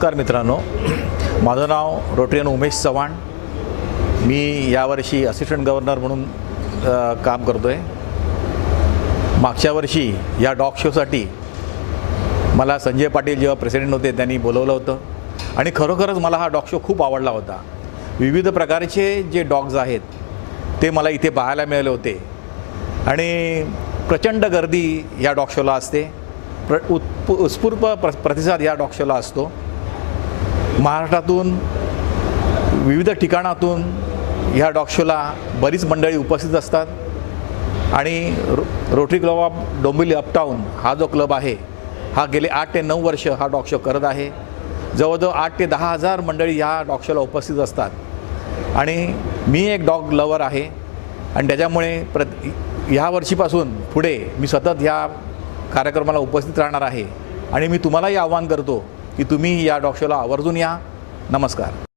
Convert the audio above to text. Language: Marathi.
नमस्कार मित्रांनो, माझं नाव रोटरी उमेश चव्हाण। मी यावर्षी असिस्टंट गव्हर्नर म्हणून काम करतो आहे। मागच्या वर्षी या डॉग शोसाठी मला संजय पाटील जेव्हा प्रेसिडेंट होते त्यांनी बोलवलं होतं आणि खरोखरच मला हा डॉग शो खूप आवडला होता। विविध प्रकारचे जे डॉग्स आहेत ते मला इथे पाहायला मिळाले होते आणि प्रचंड गर्दी या डॉग शोला असते। उत्स्फूर्त प्रतिसाद या डॉग शोला असतो। महाराष्ट्रातून विविध ठिकाणातून ह्या डॉग शोला बरीच मंडळी उपस्थित असतात आणि रोटरी क्लब ऑफ डोंबिवली अपटाऊन हा जो क्लब आहे हा गेले 8 ते 9 वर्ष हा डॉग शो करत आहे। जवळजवळ 8 ते 10 हजार मंडळी ह्या डॉग शोला उपस्थित असतात आणि मी एक डॉग लवर आहे आणि त्याच्यामुळे ह्या वर्षीपासून पुढे मी सतत ह्या कार्यक्रमाला उपस्थित राहणार आहे आणि मी तुम्हालाही आवाहन करतो की तुम्ही या डॉग शोला आवर्जून या। नमस्कार।